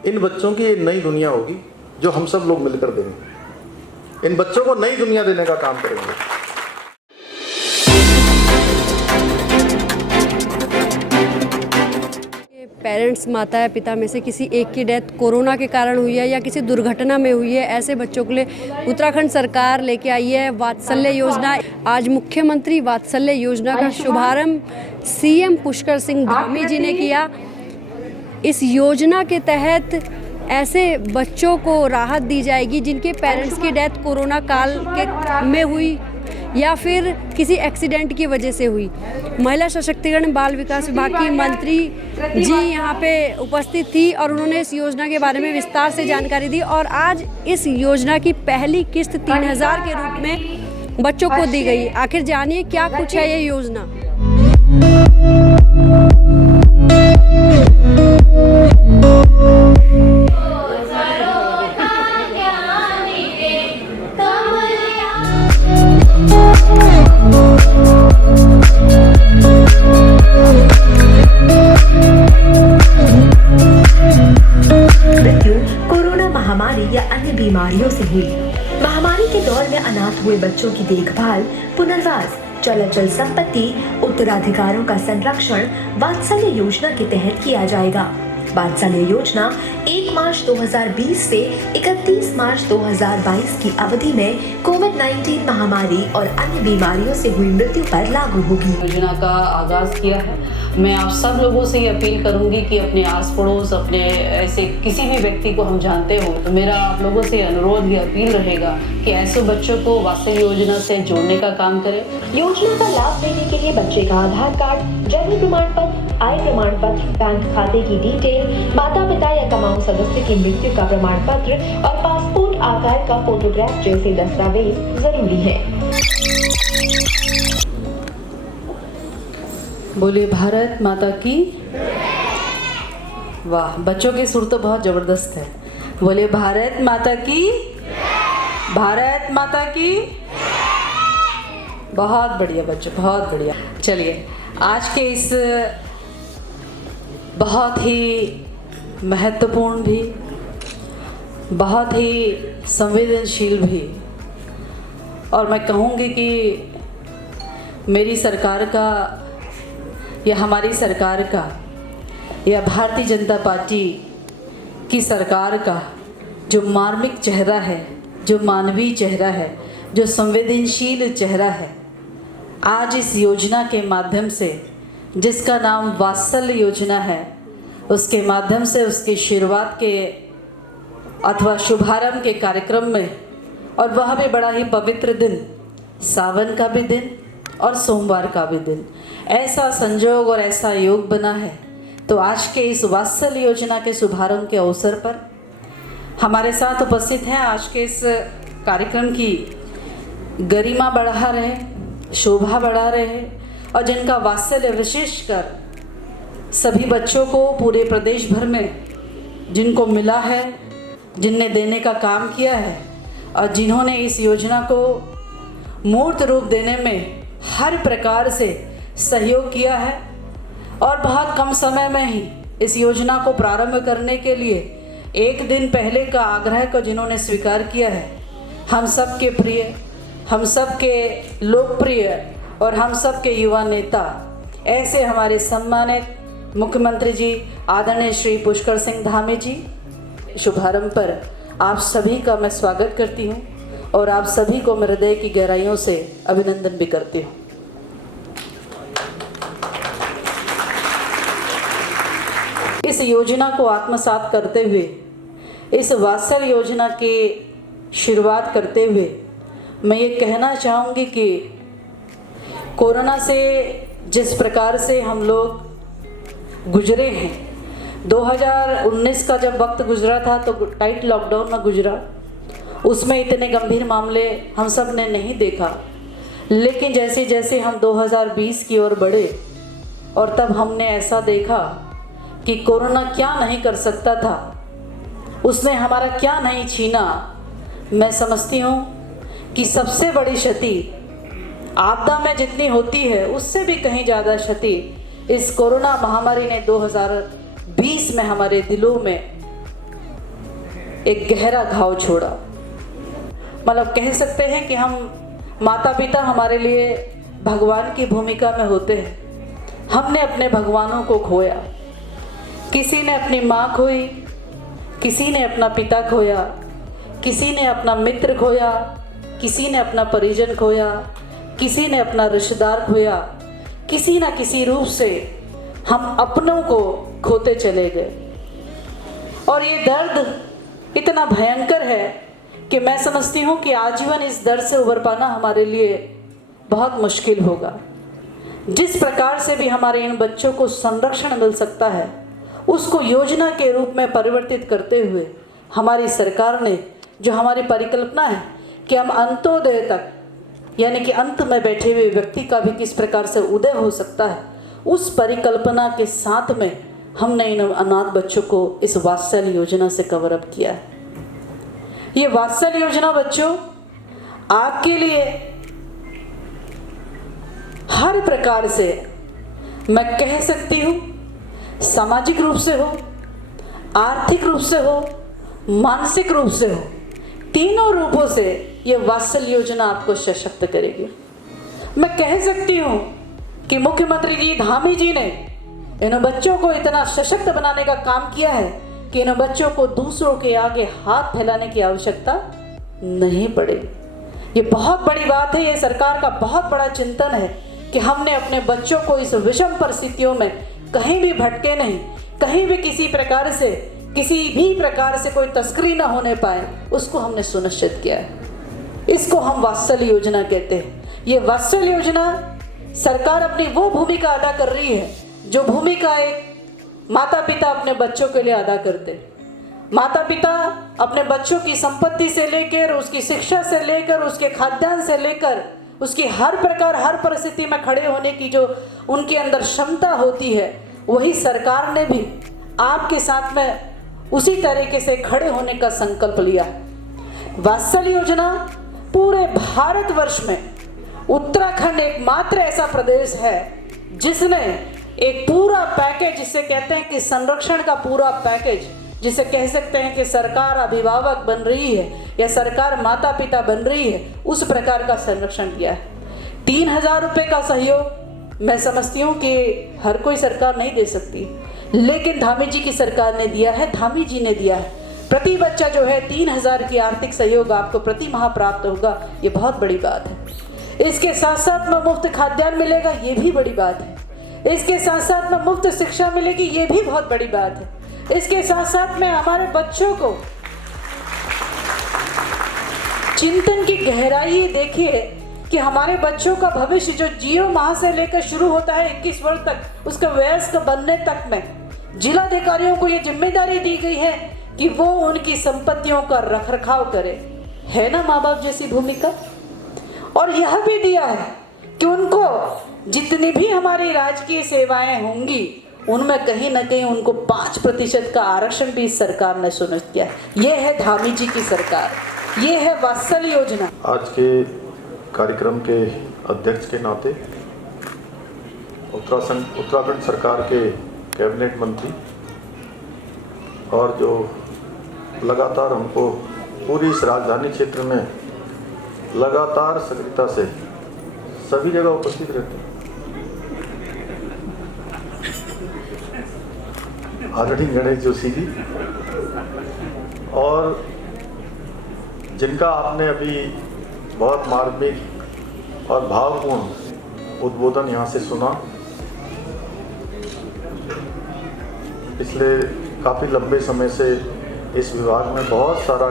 इन बच्चों की एक नई दुनिया होगी जो हम सब लोग मिलकर देंगे। इन बच्चों को नई दुनिया देने का काम करेंगे। पेरेंट्स, माता या पिता में से किसी एक की डेथ कोरोना के कारण हुई है या किसी दुर्घटना में हुई है, ऐसे बच्चों के लिए उत्तराखंड सरकार लेके आई है वात्सल्य योजना। आज मुख्यमंत्री वात्सल्य योजना का शुभारंभ सीएम पुष्कर सिंह धामी जी ने किया। इस योजना के तहत ऐसे बच्चों को राहत दी जाएगी जिनके पेरेंट्स की डेथ कोरोना काल के में हुई या फिर किसी एक्सीडेंट की वजह से हुई। महिला सशक्तिकरण बाल विकास विभाग की मंत्री जी यहाँ पे उपस्थित थी और उन्होंने इस योजना के बारे में विस्तार से जानकारी दी। और आज इस योजना की पहली किस्त 3000 के रूप में बच्चों को दी गई। आखिर जानिए क्या कुछ है ये योजना। कोरोना महामारी या अन्य बीमारियों से हुई। महामारी के दौर में अनाथ हुए बच्चों की देखभाल, पुनर्वास, चल संपत्ति, उत्तराधिकारों का संरक्षण वात्सल्य योजना के तहत किया जाएगा। वात्सल्य योजना 1 मार्च 2020 से 31 मार्च 2022 की अवधि में कोविड-19 महामारी और अन्य बीमारियों से हुई मृत्यु पर लागू होगी। योजना का आगाज किया है। मैं आप सब लोगों से ये अपील करूंगी कि अपने आस पड़ोस, अपने ऐसे किसी भी व्यक्ति को हम जानते हो तो मेरा आप लोगों से अनुरोध या अपील रहेगा कि ऐसे बच्चों को वात्सल्य योजना से जोड़ने का काम करें। योजना का लाभ लेने के लिए बच्चे का आधार कार्ड, जन्म प्रमाण पत्र, आय प्रमाण पत्र, बैंक खाते की डिटेल, माता पिता या कमाऊ सदस्य की मृत्यु का प्रमाण पत्र और पासपोर्ट आकार का फोटोग्राफ जैसे दस्तावेज जरूरी है। बोलिए भारत माता की। वाह, बच्चों के सुर तो बहुत जबरदस्त है। बोलिए भारत माता की, भारत माता की। बहुत बढ़िया बच्चों, बहुत बढ़िया। चलिए, आज के इस बहुत ही महत्वपूर्ण भी, बहुत ही संवेदनशील भी, और मैं कहूँगी कि मेरी सरकार का या हमारी सरकार का या भारतीय जनता पार्टी की सरकार का जो मार्मिक चेहरा है, जो मानवीय चेहरा है, जो संवेदनशील चेहरा है, आज इस योजना के माध्यम से, जिसका नाम वात्सल्य योजना है, उसके माध्यम से उसकी शुरुआत के अथवा शुभारंभ के कार्यक्रम में, और वह भी बड़ा ही पवित्र दिन, सावन का भी दिन और सोमवार का भी दिन, ऐसा संजोग और ऐसा योग बना है। तो आज के इस वात्सल्य योजना के शुभारंभ के अवसर पर हमारे साथ उपस्थित हैं, आज के इस कार्यक्रम की गरिमा बढ़ा रहे, शोभा बढ़ा रहे, और जिनका वात्सल्य विशेषकर सभी बच्चों को पूरे प्रदेश भर में जिनको मिला है, जिनने देने का काम किया है, और जिन्होंने इस योजना को मूर्त रूप देने में हर प्रकार से सहयोग किया है, और बहुत कम समय में ही इस योजना को प्रारंभ करने के लिए एक दिन पहले का आग्रह को जिन्होंने स्वीकार किया है, हम सब के प्रिय, हम सब के लोकप्रिय और हम सब के युवा नेता, ऐसे हमारे सम्मानित मुख्यमंत्री जी आदरणीय श्री पुष्कर सिंह धामी जी, शुभारंभ पर आप सभी का मैं स्वागत करती हूँ और आप सभी को मैं हृदय की गहराइयों से अभिनंदन भी करती हूँ। इस योजना को आत्मसात करते हुए, इस वात्सल्य योजना की शुरुआत करते हुए मैं ये कहना चाहूँगी कि कोरोना से जिस प्रकार से हम लोग गुजरे हैं, 2019 का जब वक्त गुजरा था तो टाइट लॉकडाउन में गुजरा, उसमें इतने गंभीर मामले हम सब ने नहीं देखा। लेकिन जैसे जैसे हम 2020 की ओर बढ़े और तब हमने ऐसा देखा कि कोरोना क्या नहीं कर सकता था, उसने हमारा क्या नहीं छीना। मैं समझती हूँ कि सबसे बड़ी क्षति आपदा में जितनी होती है उससे भी कहीं ज़्यादा क्षति इस कोरोना महामारी ने 2020 में हमारे दिलों में एक गहरा घाव छोड़ा। मतलब कह सकते हैं कि हम माता पिता हमारे लिए भगवान की भूमिका में होते हैं। हमने अपने भगवानों को खोया, किसी ने अपनी माँ खोई, किसी ने अपना पिता खोया, किसी ने अपना मित्र खोया, किसी ने अपना परिजन खोया, किसी ने अपना रिश्तेदार खोया। किसी ना किसी रूप से हम अपनों को खोते चले गए और ये दर्द इतना भयंकर है कि मैं समझती हूँ कि आजीवन इस दर्द से उबर पाना हमारे लिए बहुत मुश्किल होगा। जिस प्रकार से भी हमारे इन बच्चों को संरक्षण मिल सकता है उसको योजना के रूप में परिवर्तित करते हुए हमारी सरकार ने जो हमारी परिकल्पना है कि हम अंत्योदय तक यानी कि अंत में बैठे हुए व्यक्ति का भी किस प्रकार से उदय हो सकता है, उस परिकल्पना के साथ में हमने इन अनाथ बच्चों को इस वात्सल्य योजना से कवर अप किया है। ये वात्सल्य योजना बच्चों आपके लिए हर प्रकार से मैं कह सकती हूँ, सामाजिक रूप से हो, आर्थिक रूप से हो, मानसिक रूप से हो, तीनों रूपों से ये वात्सल्य योजना आपको सशक्त करेगी। मैं कह सकती हूँ कि मुख्यमंत्री जी धामी जी ने इन बच्चों को इतना सशक्त बनाने का काम किया है कि इन बच्चों को दूसरों के आगे हाथ फैलाने की आवश्यकता नहीं पड़े। ये बहुत बड़ी बात है। ये सरकार का बहुत बड़ा चिंतन है कि हमने अपने बच्चों को इस विषम परिस्थितियों में कहीं भी भटके नहीं, कहीं भी किसी भी प्रकार से कोई तस्करी ना होने पाए, उसको हमने सुनिश्चित किया है। इसको हम वात्सल्य योजना कहते हैं। ये वात्सल्य योजना सरकार अपनी वो भूमिका अदा कर रही है जो भूमिका एक माता पिता अपने बच्चों के लिए अदा करते। माता पिता अपने बच्चों की संपत्ति से लेकर, उसकी शिक्षा से लेकर, उसके खाद्यान्न से लेकर, उसकी हर प्रकार हर परिस्थिति में खड़े होने की जो उनके अंदर क्षमता होती है, वही सरकार ने भी आपके साथ में उसी तरीके से खड़े होने का संकल्प लिया है। वात्सल्य योजना पूरे भारतवर्ष में उत्तराखंड एकमात्र ऐसा प्रदेश है जिसने एक पूरा पैकेज, जिसे कहते हैं कि संरक्षण का पूरा पैकेज, जिसे कह सकते हैं कि सरकार अभिभावक बन रही है या सरकार माता पिता बन रही है, उस प्रकार का संरक्षण किया है। 3,000 रुपये का सहयोग मैं समझती हूँ कि हर कोई सरकार नहीं दे सकती, लेकिन धामी जी की सरकार ने दिया है, धामी जी ने दिया है। प्रति बच्चा जो है 3,000 की आर्थिक सहयोग आपको प्रति माह प्राप्त होगा, ये बहुत बड़ी बात है। इसके साथ साथ में मुफ्त खाद्यान्न मिलेगा, ये भी बड़ी बात है। इसके साथ साथ में मुफ्त शिक्षा मिलेगी, ये भी बहुत बड़ी बात है। इसके साथ साथ में हमारे बच्चों को चिंतन की गहराई देखिए कि हमारे बच्चों का भविष्य जो 0 माह से लेकर शुरू होता है 21 वर्ष तक, उसका वयस्क बनने तक में जिलाधिकारियों को ये जिम्मेदारी दी गई है कि वो उनकी संपत्तियों का रखरखाव करे। है ना माँ बाप जैसी भूमिका। और यह भी दिया है कि उनको जितनी भी हमारी राजकीय सेवाएं होंगी उनमें कहीं ना कहीं उनको 5% का आरक्षण भी इस सरकार ने सुनिश्चित किया है। ये है धामी जी की सरकार, ये है वात्सल्य योजना। आज के कार्यक्रम के अध्यक्ष के नाते उत्तराखंड सरकार के कैबिनेट मंत्री और जो लगातार हमको पूरी इस राजधानी क्षेत्र में लगातार सक्रियता से सभी जगह उपस्थित रहते हैं, आदरणीय गणेश जोशी जी, और जिनका आपने अभी बहुत मार्मिक और भावपूर्ण उद्बोधन यहाँ से सुना। पिछले काफ़ी लंबे समय से इस विभाग में बहुत सारा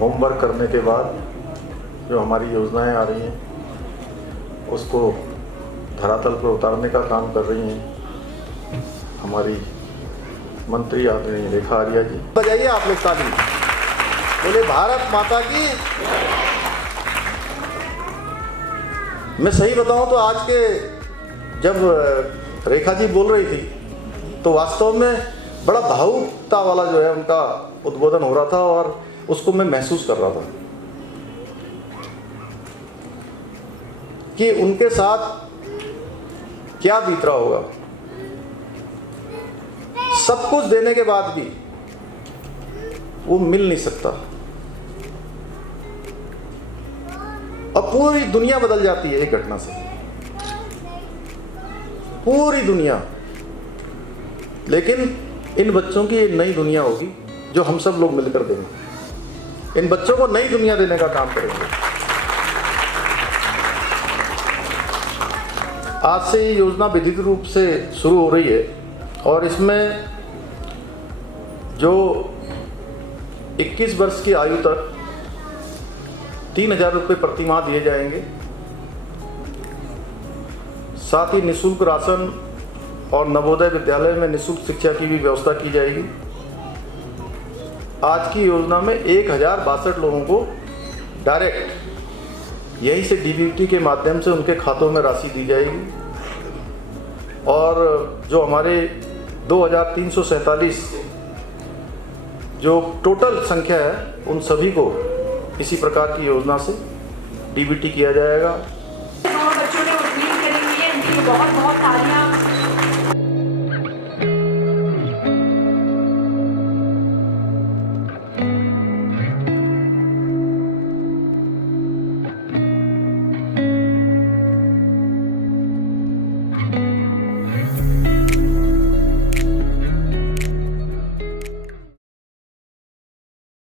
होमवर्क करने के बाद जो हमारी योजनाएं आ रही हैं उसको धरातल पर उतारने का काम कर रही हैं हमारी मंत्री आदरणीय रेखा आर्या जी। बजाइए आप लोग ताली, बोले भारत माता की। मैं सही बताऊं तो आज के जब रेखा जी बोल रही थी तो वास्तव में बड़ा भावुकता वाला जो है उनका उद्बोधन हो रहा था और उसको मैं महसूस कर रहा था कि उनके साथ क्या बीत रहा होगा। सब कुछ देने के बाद भी वो मिल नहीं सकता। अब पूरी दुनिया बदल जाती है एक घटना से, पूरी दुनिया। लेकिन इन बच्चों की एक नई दुनिया होगी जो हम सब लोग मिलकर देंगे। इन बच्चों को नई दुनिया देने का काम करेंगे। आज से ये योजना विधिक रूप से शुरू हो रही है और इसमें जो 21 वर्ष की आयु तक 3,000 रुपये प्रति माह दिए जाएंगे। साथ ही निःशुल्क राशन और नवोदय विद्यालय में निःशुल्क शिक्षा की भी व्यवस्था की जाएगी। आज की योजना में 1062 लोगों को डायरेक्ट यहीं से डीबीटी के माध्यम से उनके खातों में राशि दी जाएगी और जो हमारे 2347 जो टोटल संख्या है उन सभी को इसी प्रकार की योजना से डीबीटी किया जाएगा। बच्चों ने उम्मीद करी हुई है, इनकी बहुत बहुत